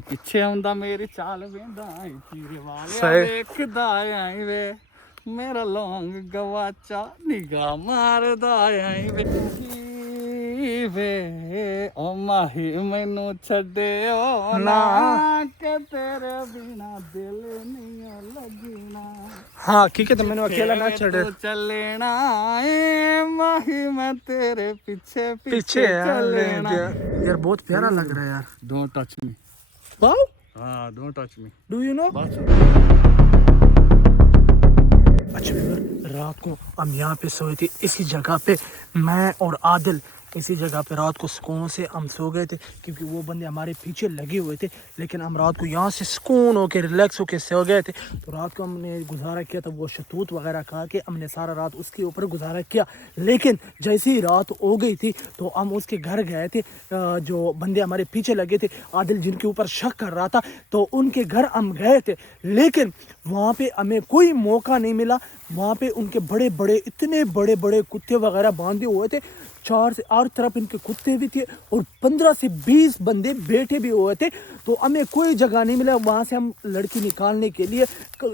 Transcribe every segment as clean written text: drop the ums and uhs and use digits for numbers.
ਪਿੱਛੇ ਪਿੱਛੇ ਆਉਂਦਾ ਮੇਰੀ ਚਾਲ ਵੇਂਦਾ ਆਈ ਤੀਰੇ ਵਾਲਿਆ ਵੇਖਦਾ ਆਈ ਵੇ ਮੇਰਾ ਲੌਂਗ ਗਵਾਚਾ ਨਿਗਾਹ ਮਾਰਦਾ ਆਈ ਵੇ ਓ ਮਾਹੀ ਮੈਨੂੰ ਛੱਡਿਓ ਨਾ ਕਿ ਤੇਰੇ ਬਿਨਾ ਦਿਲ ਨਹੀਂ ਲੱਗਣਾ। हाँ ठीक है तो मैंने अकेला ना छोड़े चलेना ए माही मैं तेरे पीछे पीछे चलेना। यार बहुत प्यारा लग रहा है यार। Don't touch me. वाओ हाँ don't touch me. Do you know. अच्छा रात को हम यहाँ पे सोए थे इसी जगह पे, मैं और आदिल इसी जगह पे रात को सुकून से हम सो गए थे क्योंकि वो बंदे हमारे पीछे लगे हुए थे। लेकिन हम रात को यहाँ से सुकून होकर रिलैक्स होकर सो गए थे। तो रात को हमने गुजारा किया था वो शतूत वगैरह खा के हमने सारा रात उसके ऊपर गुजारा किया। लेकिन जैसे ही रात हो गई थी तो हम उसके घर गए थे, जो बंदे हमारे पीछे लगे थे आदिल जिनके ऊपर शक कर रहा था, तो उनके घर हम गए थे। लेकिन वहाँ पे हमें कोई मौका नहीं मिला। वहाँ पे उनके बड़े बड़े इतने बड़े बड़े कुत्ते वगैरह बांधे हुए थे, 4 से 8 तरफ इनके कुत्ते भी थे और 15 से 20 बंदे बैठे भी हुए थे। तो हमें कोई जगह नहीं मिला वहाँ से हम लड़की निकालने के लिए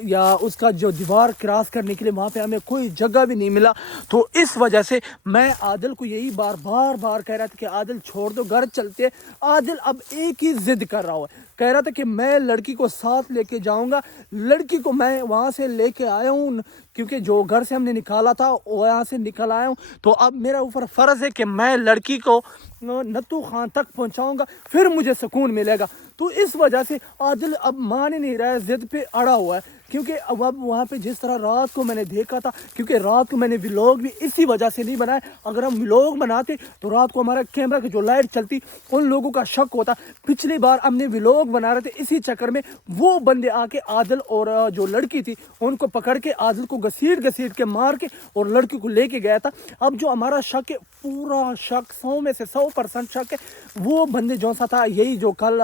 या उसका जो दीवार क्रॉस करने के लिए, वहाँ पे हमें कोई जगह भी नहीं मिला। तो इस वजह से मैं आदिल को यही बार बार कह रहा था कि आदिल छोड़ दो घर चलते। आदिल अब एक ही जिद कर रहा है, कह रहा था कि मैं लड़की को साथ लेके जाऊंगा। लड़की को मैं वहाँ से लेके आया हूँ क्योंकि जो घर से हमने निकाला था वहाँ से निकल आया हूँ। तो अब मेरा ऊपर फ़र्ज़ है कि मैं लड़की को नत्थू खान तक पहुँचाऊँगा, फिर मुझे सुकून मिलेगा। तो इस वजह से आदिल अब मान ही नहीं रहा है, ज़िद पे अड़ा हुआ है। क्योंकि अब वहाँ पे जिस तरह रात को मैंने देखा था, क्योंकि रात को मैंने व्लॉग भी इसी वजह से नहीं बनाया। अगर हम व्लॉग बनाते तो रात को हमारा कैमरा की जो लाइट चलती उन लोगों का शक होता। पिछली बार हमने व्लॉग बना रहे थे, इसी चक्कर में वो बंदे आके आदिल और जो लड़की थी उनको पकड़ के आदिल को घसीट के मार के और लड़की को लेके गया था। अब जो हमारा शक है, पूरा शक 100 में से 100% शक है वो बंदे जो सा था, यही जो कल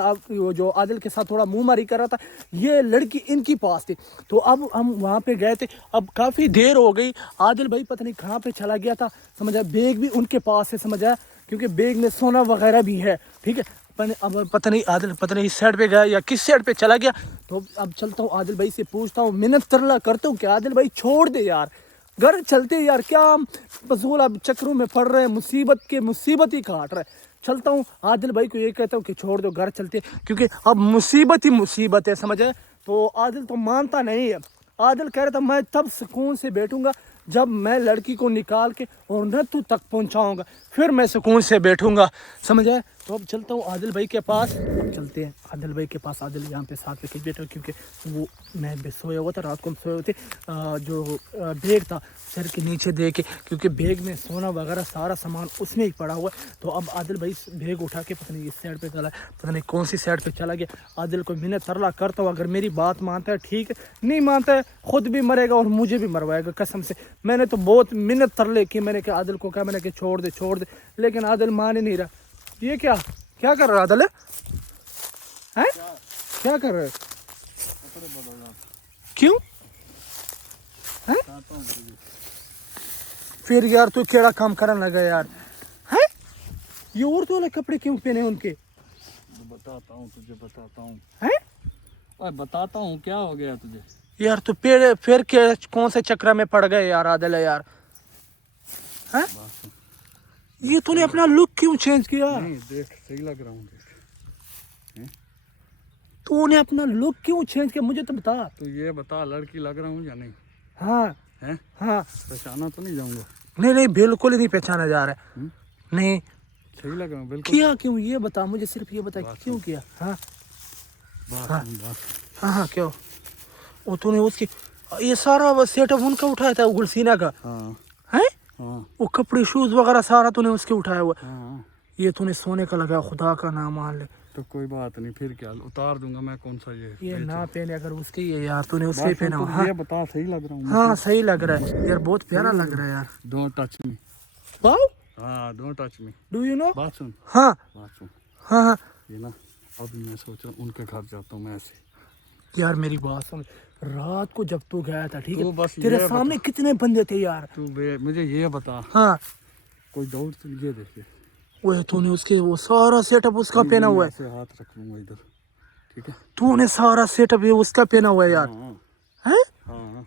जो आदिल के साथ थोड़ा मुँह मारी कर रहा था, ये लड़की इनकी पास थी। तो अब हम वहाँ पे गए थे, अब काफ़ी देर हो गई। आदिल भाई पता नहीं कहाँ पे चला गया था, समझ आया। बैग भी उनके पास है, समझ आया, क्योंकि बैग में सोना वगैरह भी है। ठीक है, अब पता नहीं आदिल पता नहीं इस साइड पे गया या किस साइड पे चला गया। तो अब चलता हूँ आदिल भाई से पूछता हूँ, मिन्नत तरला करता हूँ कि आदिल भाई छोड़ दे यार, घर चलते यार, क्या हम फजूल अब चक्रों में पड़ रहे हैं, मुसीबत ही काट रहा है। चलता हूँ आदिल भाई को ये कहता हूँ कि छोड़ दो घर चलते, क्योंकि अब मुसीबत ही मुसीबत है, समझ आए। तो आदिल तो मानता नहीं है। आदिल कह रहा था मैं तब सुकून से बैठूंगा जब मैं लड़की को निकाल के और नत्थू तक पहुंचाऊंगा, फिर मैं सुकून से बैठूंगा, समझ आए। तो अब चलता हूँ आदिल भाई के पास, अब चलते हैं आदिल भाई के पास। आदिल यहाँ पे साथ में बैठा, क्योंकि वो मैं भी सोया हुआ था, रात को हम सोए हुए थे। जो बैग था सर के नीचे दे के, क्योंकि बैग में सोना वगैरह सारा सामान उसमें ही पड़ा हुआ है। तो अब आदिल भाई बैग उठा के पता नहीं इस साइड पे चला, पता नहीं कौन सी साइड पे चला गया। आदिल को मैंने तरला करता हूँ, अगर मेरी बात मानता है ठीक है, नहीं मानता है खुद भी मरेगा और मुझे भी मरवाएगा कसम से। मैंने तो बहुत मिन्नत तरले की, मैंने कहा आदिल को, क्या मैंने कहा छोड़ दे, लेकिन आदिल मान ही नहीं रहा। ये क्या कर रहा है आदिल है? क्या कर रहा है? क्यों है? फिर यार तू केड़ा काम करने लगा यार है? ये और तो वाले कपड़े क्यों पहने उनके? बताता हूँ तुझे, बताता हूँ है? और बताता हूँ क्या हो गया तुझे यार तू फिर कौन से चक्र में पड़ गए यार आदिल यार है? ये तूने अपना लुक क्यों चेंज किया? नहीं देख सही लग रहा हूँ, देख तूने अपना लुक क्यों चेंज किया, मुझे तो बता। तू ये बता लड़की लग रहा हूँ या नहीं? हाँ हैं? हाँ पहचाना तो नहीं जाऊंगा? नहीं बिल्कुल ही नहीं पहचाना जा रहा है। नहीं सही लग रहा हूँ बिल्कुल। किया क्यों, ये बता मुझे, सिर्फ ये बता क्यों किया। हाँ हाँ क्यों? वो तूने उसकी ये सारा सेटअप उनका उठाया था गुलसीना का? है वो कपड़े शूज वगैरह सारा तूने उसके उठाया हुआ। ये तूने सोने का लगा, खुदा का नाम मान ले। तो कोई बात नहीं, फिर क्या उतार दूंगा मैं, कौन सा ये ना पहने अगर उसके ये यार तूने उसके पहना हुआ। हाँ ये बता सही लग रहा हूँ? हाँ सही लग रहा है यार, बहुत प्यारा लग रहा है यार। Don't touch me. वाओ हाँ don't touch me. Do you know. बात सुन, हाँ बात सुन। हाँ ये ना अभी मैं सोच रहा हूँ उनके घर जाता हूँ मैं ऐसे। यार मेरी बात सुन, रात को जब तू गया था, ठीक है, बस तेरे सामने कितने बंदे थे यार? तू मुझे ये बता। हाँ कोई डाउट तो ये देखे वो तूने उसके वो सारा सेटअप उसका पहना हुआ है। हाथ रख लूंगा इधर ठीक है। तूने सारा सेटअप ये उसका पहना हुआ है यार, हाँ हैं? हाँ,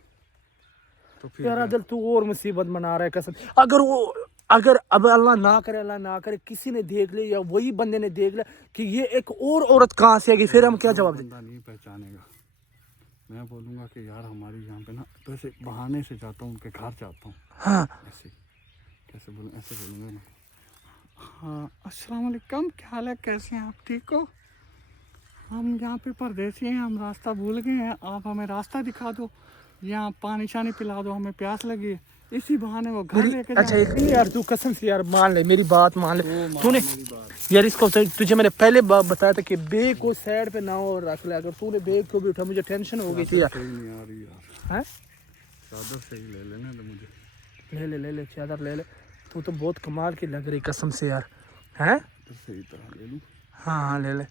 तो फिर यार क्या? आदिल तू और मुसीबत बना रहा है कसम। अगर अब अल्लाह ना करे किसी ने देख लिया या वही बंदे ने देख लिया कि ये एक और औरत कहाँ से आएगी, फिर हम क्या जवाब दें? बंदा नहीं पहचानेगा। मैं बोलूँगा कि यार हमारी यहाँ पे ना वैसे बहाने से जाता हूँ, उनके घर जाता हूँ, हाँ ऐसे कैसे बोलूँ, ऐसे बोलूँगा ना। हाँ अस्सलाम वालेकुम, क्या हाल है, कैसे हैं आप, ठीक हो? हम यहाँ पे परदेसी हैं, हम रास्ता भूल गए हैं, आप हमें रास्ता दिखा दो, यहाँ पानी शानी पिला दो, हमें प्यास लगी है। इसी बहाने वो घर लेके अच्छा नहीं यार तू कसम से यार मान ले, मेरी बात मान ले तूने। मेरी बात। यार इसको तुझे मैंने पहले बताया था कि बेग को साइड पे ना और रख ले, अगर तूने बेग को भी उठा मुझे टेंशन हो गई थी यार। सही नहीं आ रही यार, हैं? चादर सही ले लेने तो मुझे। ले चादर ले ले, तू तो बहुत कमाल की लग रही कसम से यार, हैं? तो सही तरह ले लूँ। हाँ ले ले,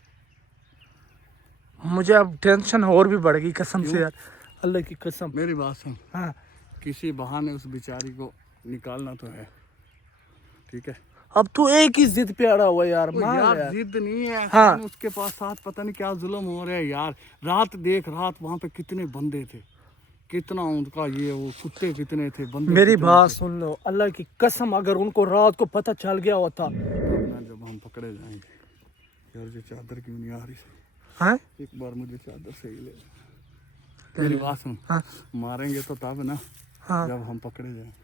मुझे अब टेंशन और भी बढ़ गई कसम से यार, अल्लाह की कसम। मेरी बात सुन, हाँ किसी बहाने उस बेचारी को निकालना तो है, ठीक है। अब तू एक ही जिद पे अड़ा हुआ यार, वो मान ले यार यार। जिद नहीं है, हाँ। उसके पास साथ पता नहीं क्या जुल्म हो रहा है यार। रात देख, रात वहाँ पे कितने बंदे थे, कितना उनका ये वो कुत्ते कितने थे, बंदे मेरी कितने बात थे। सुन लो, अल्लाह की कसम अगर उनको रात को पता चल गया होता। तब ना जब हम पकड़े जाएंगे। यार ये चादर क्यों नहीं आ रही सही? हैं? एक बार मुझे चादर सही ले। मेरी बात सुन, हाँ मारेंगे तो तब ना हाँ। जब हम पकड़े जाएंगे,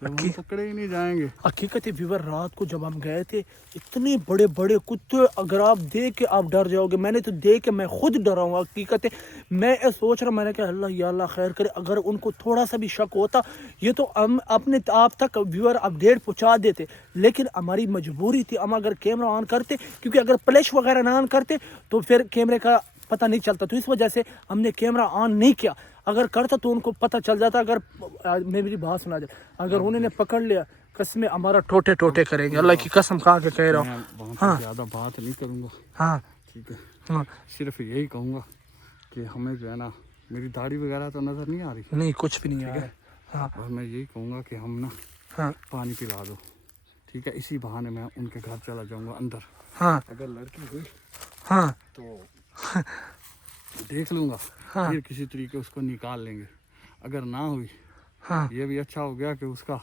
जब हम पकड़े ही नहीं जाएंगे। हकीकत है व्यूअर, रात को जब हम गए थे इतने बड़े बड़े कुत्ते, अगर आप देख के आप डर जाओगे, मैंने तो देख के मैं खुद डरा हूँ। हकीकत है मैं ये सोच रहा, मैंने कहा अल्लाह या अल्लाह खैर करे, अगर उनको थोड़ा सा भी शक होता ये तो हम अपने आप तक व्यूअर अपडेट पहुँचा देते, लेकिन हमारी मजबूरी थी। हम अगर कैमरा ऑन करते, क्योंकि अगर फ्लैश वगैरह ना ऑन करते तो फिर कैमरे का पता नहीं चलता, तो इस वजह से हमने कैमरा ऑन नहीं किया। अगर करता तो उनको पता चल जाता। अगर मेरी बात सुना जाए, अगर उन्होंने पकड़ लिया कसम हमारा टोटे टोटे करेंगे, अल्लाह की कसम खा के कह रहा हूँ। मैं वहाँ पे ज़्यादा बात नहीं करूँगा, हाँ ठीक है। हाँ सिर्फ यही कहूँगा कि हमें जो है ना, मेरी दाढ़ी वगैरह तो नज़र नहीं आ रही, नहीं कुछ भी नहीं आ रहा है। हाँ और मैं यही कहूँगा कि हम ना हाँ पानी पिला दो, ठीक है। इसी बहाने मैं उनके घर चला जाऊँगा अंदर। हाँ अगर लड़की हुई हाँ तो देख लूँगा, हाँ। फिर किसी तरीके उसको निकाल लेंगे। अगर ना हुई, हाँ ये भी अच्छा हो गया कि उसका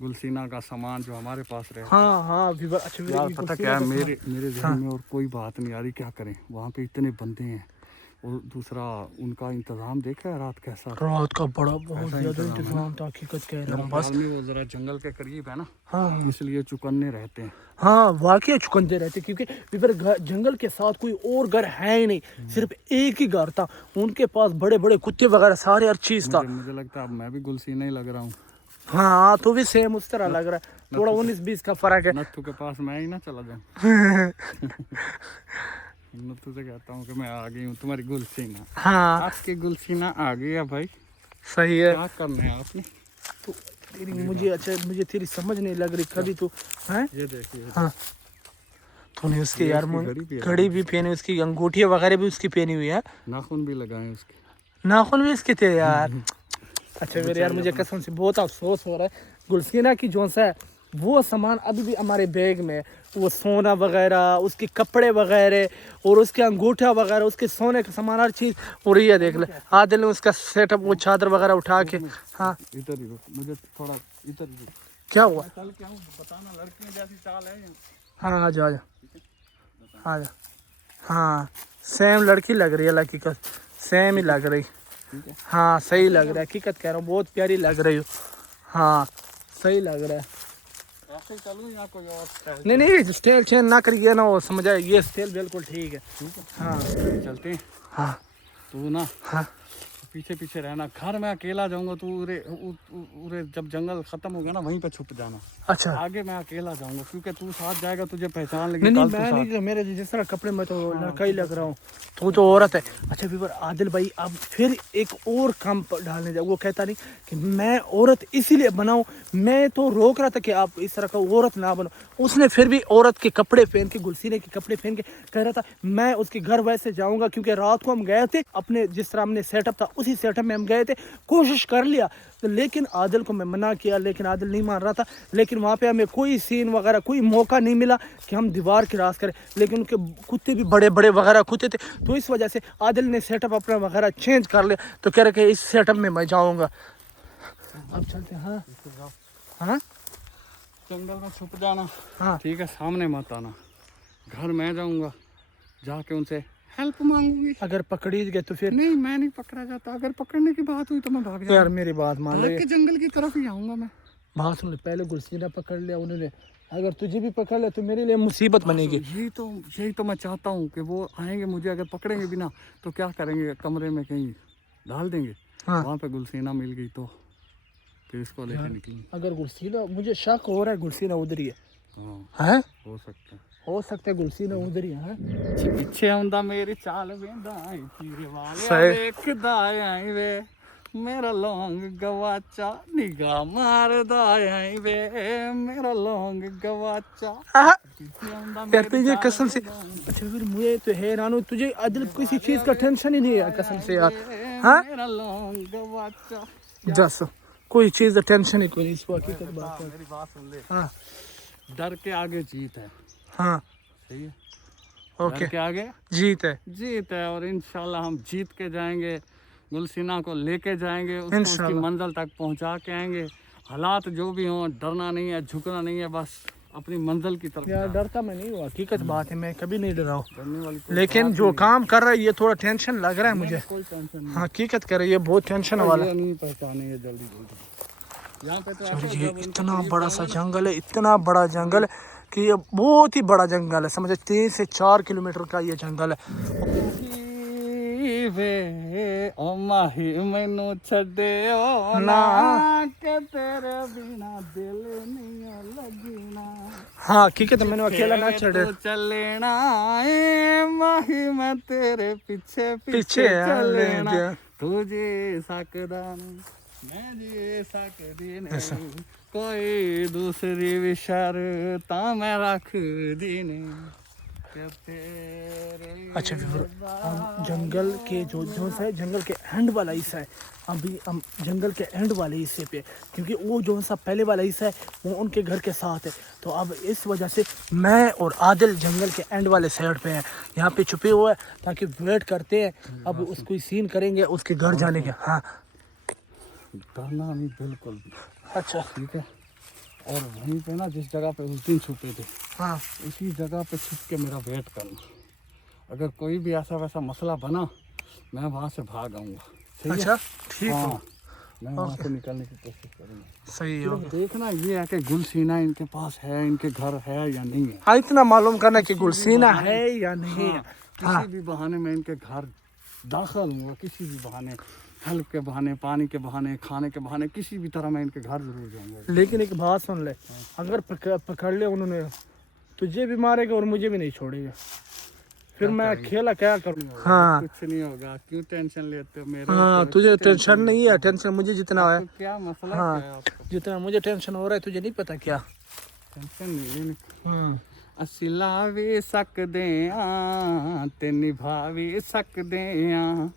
गुलसीना का सामान जो हमारे पास रहे। हाँ हाँ व्यूअर, अच्छा यार पता क्या है, मेरे ज़हन हाँ। में और कोई बात नहीं आ रही, क्या करें, वहाँ पे इतने बंदे हैं, और दूसरा उनका इंतज़ाम देखा है रात कैसा। रात का बड़ा बहुत ऐसा ज्यादा इंतज़ाम है इंतजाम था, हकीकत कह रहा हूँ मेरे बस। ख्याल में वो ज़रा जंगल के करीब है ना, हाँ इसलिए चुकन्ने रहते हैं। हाँ वाकई चुकंदे रहते, क्योंकि इधर जंगल के साथ कोई और घर है ही नहीं, सिर्फ एक ही घर था। उनके पास बड़े बड़े कुत्ते वगैरह सारे हर चीज था। मुझे लगता है अब मैं भी गुलसीना ही लग रहा हूँ। हाँ तो भी सेम उस तरह लग रहा है, थोड़ा 19-20 का फर्क है। नत्थू के पास मैं ही ना चला जाऊँ। नत्थू से कहता हूँ कि मैं आ गई हूँ तुम्हारी गुलसीना। हाँ आपकी गुलसीना आ गया भाई, सही है। क्या करना है आपने? तो तेरी मुझे तेरी समझ नहीं लग रही कभी तो हैं। ये देखिए, हाँ तूने उसके ये यार उसकी घड़ी भी है। घड़ी भी पहनी, उसकी अंगूठियाँ वगैरह भी उसकी पहनी हुई है, नाखून भी लगाए उसके। नाखून भी इसके थे यार। अच्छा मेरे यार मुझे कसम से बहुत अफसोस हो रहा है, गुलसीना की जो सा है वो सामान अभी भी हमारे बैग में है, वो सोना वगैरह, उसके कपड़े वगैरह और उसके अंगूठा वगैरह, उसके सोने का सामान हर चीज़। और ये देख ले आदिल ने उसका सेटअप, वो चादर वगैरह उठा के। हाँ इधर ही रुक, मुझे थोड़ा इधर ही रुक। क्या हुआ? चल क्या हूँ बताना, लड़कियों जैसी चाल है। हाँ आ जा आ जा। हाँ सेम लड़की लग रही है, हकीकत सेम ही लग रही। ठीक है, हाँ सही लग रहा है, हकीकत कह रहा हूँ बहुत प्यारी लग रही हो। हाँ सही लग रहा है। ऐसे ही चलूँ या कोई और स्टाइल? नहीं नहीं स्टाइल चेंज ना करिए ना, वो समझ आए, ये स्टाइल बिल्कुल ठीक है। ठीक है, हाँ चलते हैं। हाँ तू ना हाँ पीछे पीछे रहना, घर में अकेला जाऊंगा, तू उरे जब जंगल खत्म हो गया ना वहीं पे छुप जाना। अच्छा आगे मैं अकेला जाऊंगा, क्योंकि तू साथ जाएगा तुझे पहचान लेगी। नहीं नहीं कल तू मैं साथ- नहीं, मेरे जिस तरह कपड़े में तो लड़का ही लग रहा हूँ, तू तो औरत है। अच्छा बीबर आदिल भाई अब फिर एक और काम डालने जाए, वो कहता नहीं कि मैं औरत इसीलिए बनाऊँ, मैं तो रोक रहा था कि आप इस तरह का औरत ना बनो। उसने फिर भी औरत के कपड़े पहन के, गुलसीने के कपड़े पहन के कह रहा था मैं उसके घर वैसे जाऊँगा, क्योंकि रात को हम गए थे अपने जिस तरह हमने सेटअप था उसी सेटअप में हम गए थे, कोशिश कर लिया तो, लेकिन आदिल को मैं मना किया लेकिन आदिल नहीं मान रहा था। लेकिन वहाँ पे हमें कोई सीन वगैरह कोई मौका नहीं मिला कि हम दीवार क्रॉस करें, लेकिन उनके कुत्ते भी बड़े बड़े वगैरह कुत्ते थे, तो इस वजह से आदिल ने सेटअप अपना वगैरह चेंज कर लिया। तो कह रहे कि इस सेटअप में मैं जाऊँगा। अब चलते हैं। हाँ हाँ जंगल में छुप जाना, हाँ ठीक है, सामने मत आना। घर मैं जाऊंगा, जाके उनसे हेल्प मांगूंगी। अगर पकड़ी गए तो फिर नहीं, मैं नहीं पकड़ा जाता। अगर पकड़ने की बात हुई तो मैं भाग यार जाऊंगा, मेरी बात मान भाग ले। के जंगल की तरफ ही आऊंगा मैं। बात सुन ले, पहले गुलसीना पकड़ लिया उन्होंने, अगर तुझे भी पकड़ लिया तो मेरे लिए मुसीबत बनेगी। यही तो मैं चाहता हूँ कि वो आएंगे, मुझे अगर पकड़ेंगे भी ना तो क्या करेंगे, कमरे में कहीं डाल देंगे। हाँ। वहाँ पे गुलसीना मिल गई तो फिर इसको लेके निकलेंगे। अगर गुलसीना, मुझे शक हो रहा है गुलसीना उधर ही है। हाँ, हैं? हो सकता है गुलसीना उधर ही है। ਪਿੱਛੇ ਆਉਂਦਾ ਮੇਰੀ ਚਾਲ ਵੇਂਦਾ ਆਈ ਤੀਰੇ ਵਾਲਿਆ ਸਹੀ। ਵੇਖਦਾ ਆਈ ਵੇ ਮੇਰਾ ਲੌਂਗ ਗਵਾਚਾ ਨਿਗਾਹ ਮਾਰਦਾ ਆਈ ਵੇ ਮੇਰਾ ਲੌਂਗ ਗਵਾਚਾ ਪਿੱਛੇ ਆਉਂਦਾ यार ਮੇਰੀ तुझे चाल कसम से, अच्छा फिर मुझे तो हैरान हूँ, तुझे आदिल किसी चीज का टेंशन ही नहीं है कसम से यार। हाँ मेरा लौंग गवाचा। जस कोई चीज का टेंशन ही कोई नहीं, इस हकीकत बात है। मेरी बात सुन ले, हाँ डर के आगे जीत है। हाँ सही है, ओके, डर के आगे जीत है जीत है। और इंशाल्लाह हम जीत के जाएंगे, गुलसीना को लेके जाएंगे, उसको उसकी इंशाल्लाह। मंजिल तक पहुंचा के आएंगे। हालात जो भी हों, डरना नहीं है, झुकना नहीं है, बस अपनी मंजिल की तरफ। यार डरता मैं नहीं हूँ, हकीकत बात है, मैं कभी नहीं डरा हूँ, डरने वाली कोई लेकिन बात जो नहीं काम कर रहा है ये थोड़ा टेंशन लग रहा है है। मुझे। कोई टेंशन नहीं, हकीकत कर रही है, बहुत टेंशन वाला। ये नहीं पहचानेंगे जल्दी जल्दी। यहाँ पे तो और ऐसा ये जब उनके इतना करीब बड़ा जाओगे सा ना, जंगल है, इतना बड़ा जंगल है कि ये बहुत ही बड़ा जंगल है, समझे 3 से 4 किलोमीटर का ये जंगल है। ਵੇ ਓ ਮਾਹੀ ਮੈਨੂੰ ਛੱਡਿਓ ਨਾ ਕਿ ਤੇਰੇ ਬਿਨਾ ਦਿਲ ਨਹੀਂ ਲੱਗਣਾ। हाँ हकीकत है, मैंने अकेला ना छोड़े। तू चलना ए माही मैं तेरे पीछे पीछे पीछे चलना। चलना। तू जी सकदा नहीं मैं जी सकदी नहीं, कोई दूसरी भी शर्त मैं रखदी नहीं। अच्छा फिर हम जंगल के जो सा है, जंगल के एंड वाला हिस्सा है, अभी हम जंगल के एंड वाले हिस्से पे, क्योंकि वो जो सा पहले वाला हिस्सा है वो उनके घर के साथ है, तो अब इस वजह से मैं और आदिल जंगल के एंड वाले साइड पे हैं, यहाँ पे छुपे हुए हैं ताकि वेट करते हैं अब उसको सीन करेंगे उसके घर जाने के। हाँ डरना नहीं बिल्कुल भी। अच्छा ठीक है, और वहीं पे ना जिस जगह पे उस दिन छुपे थे, हाँ उसी जगह पे छुप के मेरा वेट करना। अगर कोई भी ऐसा वैसा मसला बना मैं वहाँ से भाग आऊँगा। ठीक है? अच्छा ठीक है, हाँ, मैं वहाँ से निकलने की कोशिश करूँगा। सही है। सिर्फ देखना ये है कि गुलसीना इनके पास है, इनके घर है या नहीं है। हाँ इतना मालूम करना कि गुलसीना है या नहीं है। हाँ, किसी भी बहाने में इनके घर दाखिल हूँगा, किसी भी बहाने, हेल्प के बहाने, पानी के बहाने, खाने के बहाने, किसी भी तरह मैं इनके घर जरूर जाऊँगा। लेकिन एक बात सुन ले, अगर पकड़ ले उन्होंने तुझे भी मारेगा और मुझे भी नहीं छोड़ेगा, फिर मैं अकेला क्या करूँ। हाँ कुछ नहीं होगा, क्यों टेंशन लेते हो मेरे हाँ ऊपर? तुझे टेंशन नहीं है, टेंशन मुझे जितना है, आपको क्या मसला हाँ क्या है आपको? जितना मुझे टेंशन हो रहा है तुझे नहीं पता क्या। टेंशन नहीं लेनी। ਅਸੀਂ ਲਾ ਵੀ ਸਕਦੇ ਆਂ ਤੇ ਨਿਭਾ ਵੀ ਸਕਦੇ ਆਂ,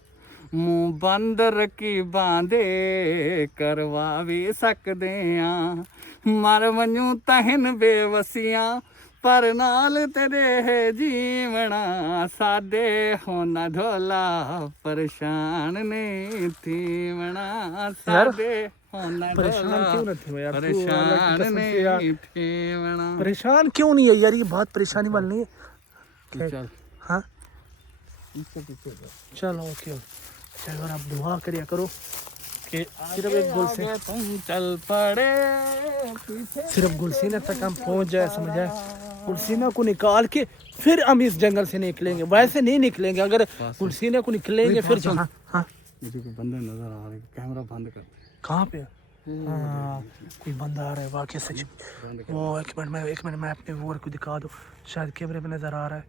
ਮੂੰਹ ਬੰਦ ਰਕੀਬਾਂ ਦੇ ਕਰਵਾ ਵੀ ਸਕਦੇ ਆਂ, ਮਰ ਮਨੂ ਤਹਿਨ ਬੇਵਸੀਆਂ ਪਰ ਨਾਲ ਤੇਰੇ ਹੈ ਜੀਵਣਾ, ਸਾਡੇ ਹੋਣਾ ਢੋਲਾ ਪਰੇਸ਼ਾਨ ਨੇ ਥੀਵਣਾ, ਸਾਡੇ परेशान क्यों न थे यार, परेशान नहीं थीवना। परेशान क्यों नहीं है यार, ये बात परेशानी वाली नहीं है। चल हाँ पीछे पीछे चलो ओके, चलो आप दुआ करिया करो कि सिर्फ एक गुल से तुम चल पड़े पीछे। सिर्फ गुलसीना तक हम पहुंच जाए, समझ जाए, गुलसीना को निकाल के फिर हम इस जंगल से निकलेंगे, वैसे नहीं निकलेंगे, अगर गुलसीना को निकलेंगे फिर जहाँ। हाँ मुझे कोई बंदा नजर आ रहा है, कैमरा बंद कर। कहाँ पे? हाँ कोई बंदा आ रहा है वाकई सच। वो एक मिनट मैं अपने वो को दिखा दूँ, शायद कैमरे में नज़र आ रहा है।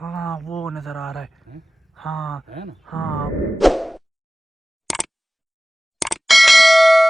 हाँ वो नज़र आ रहा है। हाँ है ना? हाँ